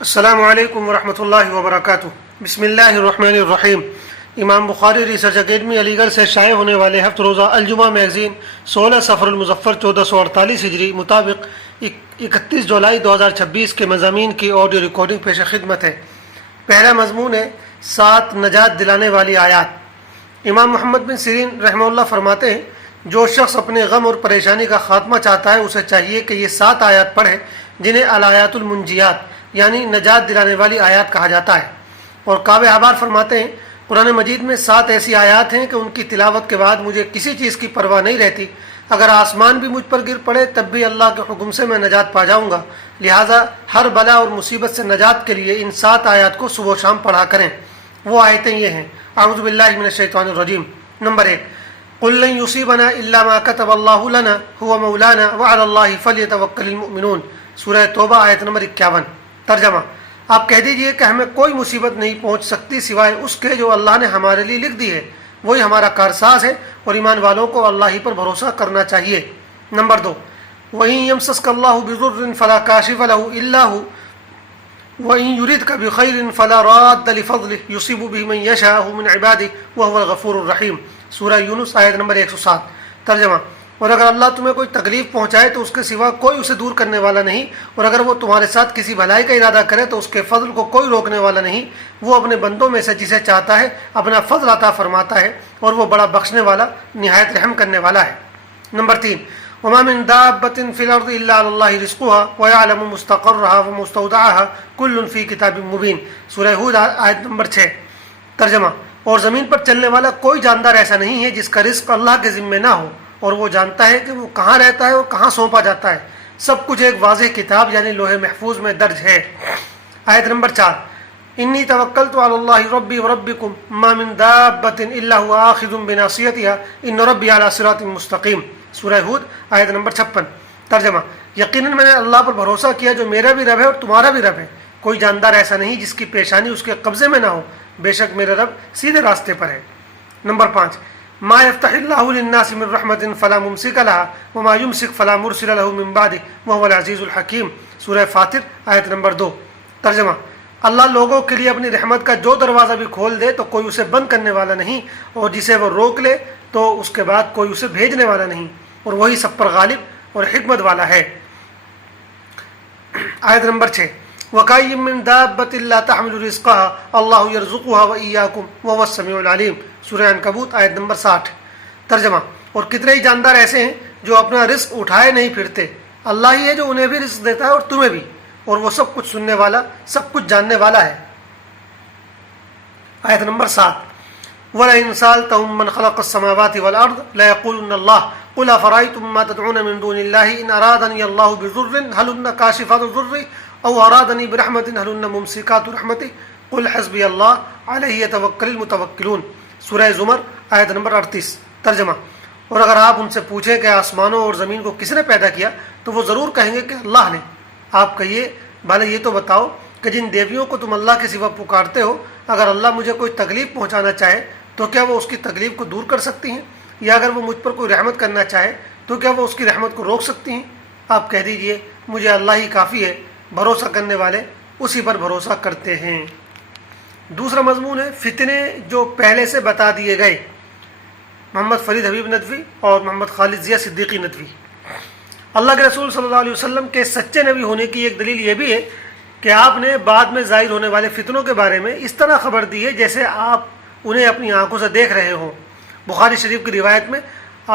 السلام علیکم ورحمۃ اللہ وبرکاتہ۔ بسم اللہ الرحمن الرحیم۔ امام بخاری ریسرچ اکیڈمی علی گڑھ سے شائع ہونے والے ہفت روزہ الجمعہ میگزین 16 صفر المظفر 1448 ہجری مطابق 31 جولائی 2026 کے مضامین کی آڈیو ریکارڈنگ پیش خدمت ہے۔ پہلا مضمون ہے 7 نجات دلانے والی آیات۔ امام محمد بن سیرین رحمہ اللہ فرماتے ہیں، جو شخص اپنے غم اور پریشانی کا خاتمہ چاہتا ہے اسے چاہیے کہ یہ 7 آیات پڑھے، جنہیں الآیات المنجیات یعنی نجات دلانے والی آیات کہا جاتا ہے۔ اور کعب احبار فرماتے ہیں، قرآن مجید میں 7 ایسی آیات ہیں کہ ان کی تلاوت کے بعد مجھے کسی چیز کی پرواہ نہیں رہتی، اگر آسمان بھی مجھ پر گر پڑے تب بھی اللہ کے حکم سے میں نجات پا جاؤں گا، لہٰذا ہر بلا اور مصیبت سے نجات کے لیے ان 7 آیات کو صبح و شام پڑھا کریں۔ وہ آیتیں یہ ہیں: اعوذ باللہ من الشیطان الرجیم۔ نمبر 1، قل لن یصیبنا الا ما كتب اللہ لنا هو مولانا وعلی اللہ فلیتوکل المؤمنون، سورہ توبہ آیت نمبر 51۔ ترجمہ: آپ کہہ دیجئے کہ ہمیں کوئی مصیبت نہیں پہنچ سکتی سوائے اس کے جو اللہ نے ہمارے لیے لکھ دی ہے، وہی ہمارا کارساز ہے، اور ایمان والوں کو اللہ ہی پر بھروسہ کرنا چاہیے۔ نمبر 2، وَإِن يَمْسَسْكَ اللَّهُ بِضُرٍّ فَلَا كَاشِفَ لَهُ إِلَّا هُوَ وَإِن يُرِدْكَ بِخَيْرٍ فَلَا رَادَّ لِفَضْلِهِ يُصِيبُ بِهِ مَن يَشَاءُ مِنْ عِبَادِهِ وَهُوَ الْغَفُورُ الرَّحِيمُ، سورہ یونس آیت نمبر 107۔ ترجمہ: اور اگر اللہ تمہیں کوئی تکلیف پہنچائے تو اس کے سوا کوئی اسے دور کرنے والا نہیں، اور اگر وہ تمہارے ساتھ کسی بھلائی کا ارادہ کرے تو اس کے فضل کو کوئی روکنے والا نہیں، وہ اپنے بندوں میں سے جسے چاہتا ہے اپنا فضل عطا فرماتا ہے، اور وہ بڑا بخشنے والا نہایت رحم کرنے والا ہے۔ نمبر 3، وما من دابة في الأرض إلا على الله رزقها ويعلم مستقرها ومستودعها كل في كتاب مبين، سورہ ہود آیت نمبر 6۔ ترجمہ: اور زمین پر چلنے والا کوئی جاندار ایسا نہیں ہے جس کا رزق اللہ کے ذمے نہ ہو، اور وہ جانتا ہے کہ وہ کہاں رہتا ہے اور کہاں سونپا جاتا ہے، سب کچھ ایک واضح کتاب یعنی لوح محفوظ میں درج ہے۔ آیت نمبر 4، انی توکلت علی اللہ ربی وربکم ما من دابۃ الا هو آخذ بناصیتها ان ربی علی صراط مستقیم، سورہ ہود آیت نمبر 56۔ ترجمہ: یقیناً میں نے اللہ پر بھروسہ کیا جو میرا بھی رب ہے اور تمہارا بھی رب ہے، کوئی جاندار ایسا نہیں جس کی پیشانی اس کے قبضے میں نہ ہو، بے شک میرا رب سیدھے راستے پر ہے۔ نمبر 5، ما يفتح الله للناس من رحمة فلا ممسك لها وما يمسك فلا مرسل له من بعده وهو العزيز الحكيم، سورہ فاطر آیت نمبر 2۔ ترجمہ: اللہ لوگوں کے لیے اپنی رحمت کا جو دروازہ بھی کھول دے تو کوئی اسے بند کرنے والا نہیں، اور جسے وہ روک لے تو اس کے بعد کوئی اسے بھیجنے والا نہیں، اور وہی سب پر غالب اور حکمت والا ہے۔ آیت نمبر 6، وَكَأَيٍّ مِّن دَابَّةٍ لَّا تَحْمِلُ رِزْقَهَا اللَّهُ يَرْزُقُهَا وَإِيَّاكُمْ وَهُوَ السَّمِيعُ الْعَلِيمُ، سورہ عنکبوت آیت نمبر 60۔ ترجمہ: اور کتنے ہی جاندار ایسے ہیں جو اپنا رزق اٹھائے نہیں پھرتے، اللہ ہی ہے جو انہیں بھی رزق دیتا ہے اور تمہیں بھی، اور وہ سب کچھ سننے والا، سب کچھ جاننے والا ہے۔ آیت نمبر 7، وَلَئِن سَأَلْتَهُم مَّنْ خَلَقَ السَّمَاوَاتِ وَالْأَرْضَ لَيَقُولُنَّ اللَّهُ قُلْ أَفَرَأَيْتُم مَّا تَدْعُونَ مِن دُونِ اللَّهِ إِنْ أَرَادَنِيَ اللَّهُ بِضُرٍّ هَلْ هُنَّ كَاشِفَاتُ الضُّرِّ أَوْ أَرَادَنِي بِرَحْمَةٍ هَلْ هُنَّ مُمْسِكَاتُ رَحْمَتِهِ قُلْ حَسْبِيَ اللَّهُ عَلَيْهِ يَتَوَكَّلُ الْمُتَوَكِّلُونَ، سورہ زمر آیت نمبر 38۔ ترجمہ: اور اگر آپ ان سے پوچھیں کہ آسمانوں اور زمین کو کس نے پیدا کیا تو وہ ضرور کہیں گے کہ اللہ نے۔ آپ کہیے، بھلے یہ تو بتاؤ کہ جن دیویوں کو تم اللہ کے سوا پکارتے ہو، اگر اللہ مجھے کوئی تکلیف پہنچانا چاہے تو کیا وہ اس کی تکلیف کو دور کر سکتی ہیں، یا اگر وہ مجھ پر کوئی رحمت کرنا چاہے تو کیا وہ اس کی رحمت کو روک سکتی ہیں؟ آپ کہہ دیجئے، مجھے اللہ ہی کافی ہے، بھروسہ کرنے والے اسی پر بھروسہ کرتے ہیں۔ دوسرا مضمون ہے فتنے جو پہلے سے بتا دیے گئے۔ محمد فرید حبیب ندوی اور محمد خالد ضیاء صدیقی ندوی۔ اللہ کے رسول صلی اللہ علیہ وسلم کے سچے نبی ہونے کی ایک دلیل یہ بھی ہے کہ آپ نے بعد میں ظاہر ہونے والے فتنوں کے بارے میں اس طرح خبر دی ہے جیسے آپ انہیں اپنی آنکھوں سے دیکھ رہے ہوں۔ بخاری شریف کی روایت میں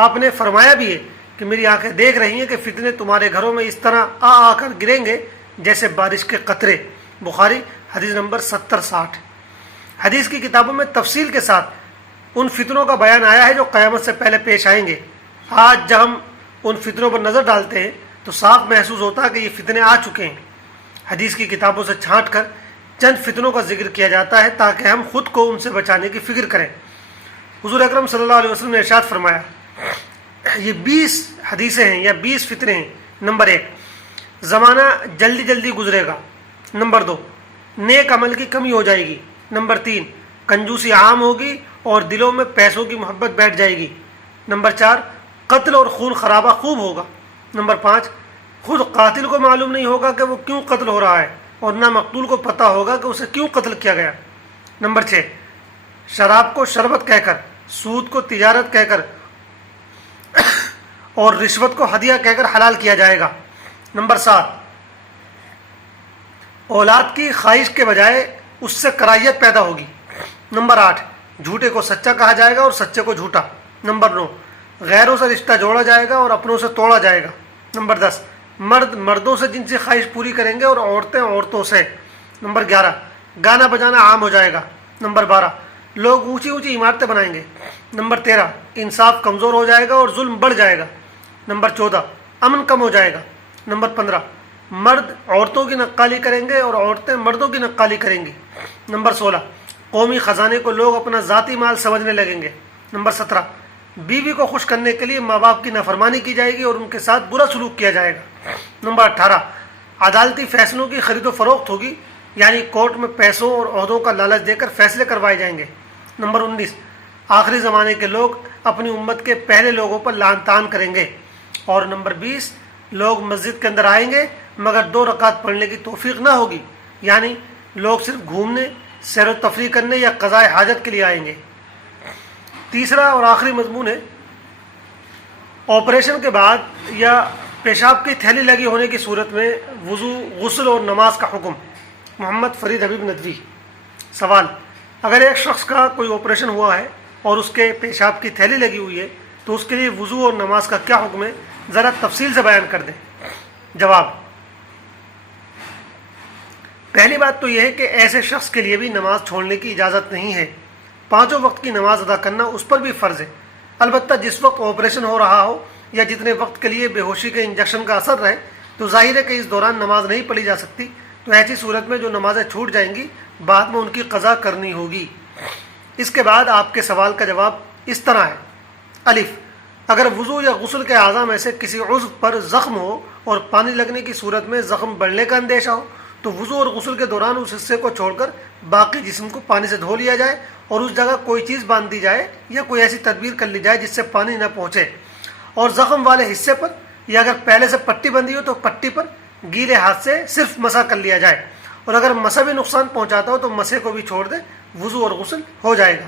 آپ نے فرمایا بھی ہے کہ میری آنکھیں دیکھ رہی ہیں کہ فتنے تمہارے گھروں میں اس طرح آ کر گریں گے جیسے بارش کے قطرے، بخاری حدیث نمبر 70-60۔ حدیث کی کتابوں میں تفصیل کے ساتھ ان فتنوں کا بیان آیا ہے جو قیامت سے پہلے پیش آئیں گے۔ آج جب ہم ان فتنوں پر نظر ڈالتے ہیں تو صاف محسوس ہوتا ہے کہ یہ فتنے آ چکے ہیں۔ حدیث کی کتابوں سے چھانٹ کر چند فتنوں کا ذکر کیا جاتا ہے تاکہ ہم خود کو ان سے بچانے کی فکر کریں۔ حضور اکرم صلی اللہ علیہ وسلم نے ارشاد فرمایا، یہ 20 حدیثیں ہیں یا 20 فتنے ہیں۔ نمبر 1، زمانہ جلدی جلدی گزرے گا۔ نمبر 2، نیک عمل کی کمی ہو جائے گی۔ نمبر 3، کنجوسی عام ہوگی اور دلوں میں پیسوں کی محبت بیٹھ جائے گی۔ نمبر 4، قتل اور خون خرابہ خوب ہوگا۔ نمبر 5، خود قاتل کو معلوم نہیں ہوگا کہ وہ کیوں قتل ہو رہا ہے اور نہ مقتول کو پتہ ہوگا کہ اسے کیوں قتل کیا گیا۔ نمبر 6، شراب کو شربت کہہ کر، سود کو تجارت کہہ کر اور رشوت کو ہدیہ کہہ کر حلال کیا جائے گا۔ نمبر 7، اولاد کی خواہش کے بجائے اس سے کرائیت پیدا ہوگی۔ نمبر 8، جھوٹے کو سچا کہا جائے گا اور سچے کو جھوٹا۔ نمبر 9، غیروں سے رشتہ جوڑا جائے گا اور اپنوں سے توڑا جائے گا۔ نمبر 10، مرد مردوں سے جنسی خواہش پوری کریں گے اور عورتیں عورتوں سے۔ نمبر 11، گانا بجانا عام ہو جائے گا۔ نمبر 12، لوگ اونچی اونچی عمارتیں بنائیں گے۔ نمبر 13، انصاف کمزور ہو جائے گا اور ظلم بڑھ جائے گا۔ نمبر 14، امن کم ہو جائے گا۔ نمبر 15، مرد عورتوں کی نقالی کریں گے اور عورتیں مردوں کی نقالی کریں گی۔ نمبر 16، قومی خزانے کو لوگ اپنا ذاتی مال سمجھنے لگیں گے۔ نمبر 17، بیوی کو خوش کرنے کے لیے ماں باپ کی نافرمانی کی جائے گی اور ان کے ساتھ برا سلوک کیا جائے گا۔ نمبر 18، عدالتی فیصلوں کی خرید و فروخت ہوگی، یعنی کورٹ میں پیسوں اور عہدوں کا لالچ دے کر فیصلے کروائے جائیں گے۔ نمبر 19، آخری زمانے کے لوگ اپنی امت کے پہلے لوگوں پر لعن طعن کریں گے۔ اور نمبر 20، لوگ مسجد کے اندر آئیں گے مگر 2 رکعت پڑھنے کی توفیق نہ ہوگی، یعنی لوگ صرف گھومنے، سیر و تفریح کرنے یا قضاء حاجت کے لیے آئیں گے۔ تیسرا اور آخری مضمون ہے آپریشن کے بعد یا پیشاب کی تھیلی لگی ہونے کی صورت میں وضو، غسل اور نماز کا حکم۔ محمد فرید حبیب ندوی۔ سوال، اگر ایک شخص کا کوئی آپریشن ہوا ہے اور اس کے پیشاب کی تھیلی لگی ہوئی ہے تو اس کے لیے وضو اور نماز کا کیا حکم ہے؟ ذرا تفصیل سے بیان کر دیں۔ جواب، پہلی بات تو یہ ہے کہ ایسے شخص کے لیے بھی نماز چھوڑنے کی اجازت نہیں ہے۔ 5 وقت کی نماز ادا کرنا اس پر بھی فرض ہے، البتہ جس وقت آپریشن ہو رہا ہو یا جتنے وقت کے لیے بے ہوشی کے انجیکشن کا اثر رہے تو ظاہر ہے کہ اس دوران نماز نہیں پڑھی جا سکتی، تو ایسی صورت میں جو نمازیں چھوٹ جائیں گی بعد میں ان کی قضا کرنی ہوگی۔ اس کے بعد آپ کے سوال کا جواب اس طرح ہے۔ الف، اگر وضو یا غسل کے اعضاء میں سے کسی عضو پر زخم ہو اور پانی لگنے کی صورت میں زخم بڑھنے کا اندیشہ ہو تو وضو اور غسل کے دوران اس حصے کو چھوڑ کر باقی جسم کو پانی سے دھو لیا جائے اور اس جگہ کوئی چیز باندھ دی جائے یا کوئی ایسی تدبیر کر لی جائے جس سے پانی نہ پہنچے، اور زخم والے حصے پر یا اگر پہلے سے پٹی بندھی ہو تو پٹی پر گیلے ہاتھ سے صرف مسح کر لیا جائے، اور اگر مسح بھی نقصان پہنچاتا ہو تو مسح کو بھی چھوڑ دے، وضو اور غسل ہو جائے گا۔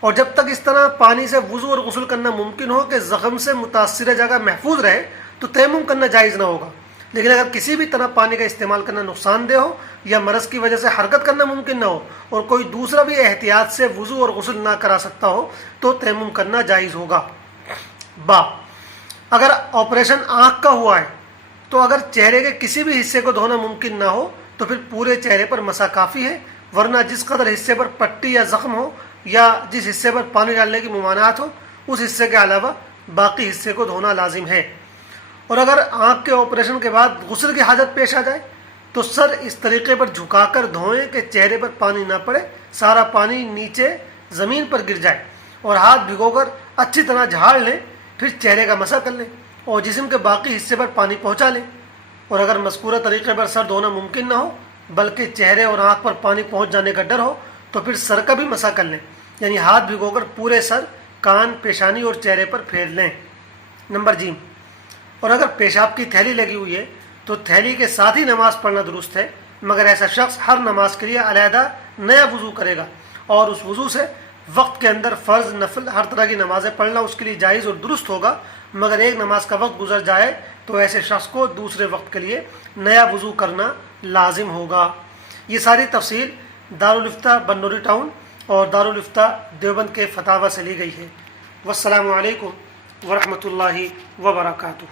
اور جب تک اس طرح پانی سے وضو اور غسل کرنا ممکن ہو کہ زخم سے متاثرہ جگہ محفوظ رہے تو تیمم کرنا جائز نہ ہوگا، لیکن اگر کسی بھی طرح پانی کا استعمال کرنا نقصان دہ ہو یا مرض کی وجہ سے حرکت کرنا ممکن نہ ہو اور کوئی دوسرا بھی احتیاط سے وضو اور غسل نہ کرا سکتا ہو تو تیمم کرنا جائز ہوگا۔ با، اگر آپریشن آنکھ کا ہوا ہے تو اگر چہرے کے کسی بھی حصے کو دھونا ممکن نہ ہو تو پھر پورے چہرے پر مسح کافی ہے، ورنہ جس قدر حصے پر پٹی یا زخم ہو یا جس حصے پر پانی ڈالنے کی ممانعت ہو اس حصے کے علاوہ باقی حصے کو دھونا لازم ہے۔ اور اگر آنکھ کے آپریشن کے بعد غسل کی حاجت پیش آ جائے تو سر اس طریقے پر جھکا کر دھوئیں کہ چہرے پر پانی نہ پڑے، سارا پانی نیچے زمین پر گر جائے، اور ہاتھ بھگو کر اچھی طرح جھاڑ لیں، پھر چہرے کا مسح کر لیں اور جسم کے باقی حصے پر پانی پہنچا لیں۔ اور اگر مذکورہ طریقے پر سر دھونا ممکن نہ ہو بلکہ چہرے اور آنکھ پر پانی پہنچ جانے کا ڈر ہو تو پھر سر کا بھی مسح کر لیں، یعنی ہاتھ بھگو کر پورے سر، کان، پیشانی اور چہرے پر پھیر لیں۔ نمبر جیم، اور اگر پیشاب کی تھیلی لگی ہوئی ہے تو تھیلی کے ساتھ ہی نماز پڑھنا درست ہے، مگر ایسا شخص ہر نماز کے لیے علیحدہ نیا وضو کرے گا اور اس وضو سے وقت کے اندر فرض، نفل، ہر طرح کی نمازیں پڑھنا اس کے لیے جائز اور درست ہوگا، مگر ایک نماز کا وقت گزر جائے تو ایسے شخص کو دوسرے وقت کے لیے نیا وضو کرنا لازم ہوگا۔ یہ ساری تفصیل دارالفتہ بنوری ٹاؤن اور دارالفتہ دیوبند کے فتاوی سے لی گئی ہے۔ والسلام علیکم ورحمۃ اللہ وبرکاتہ۔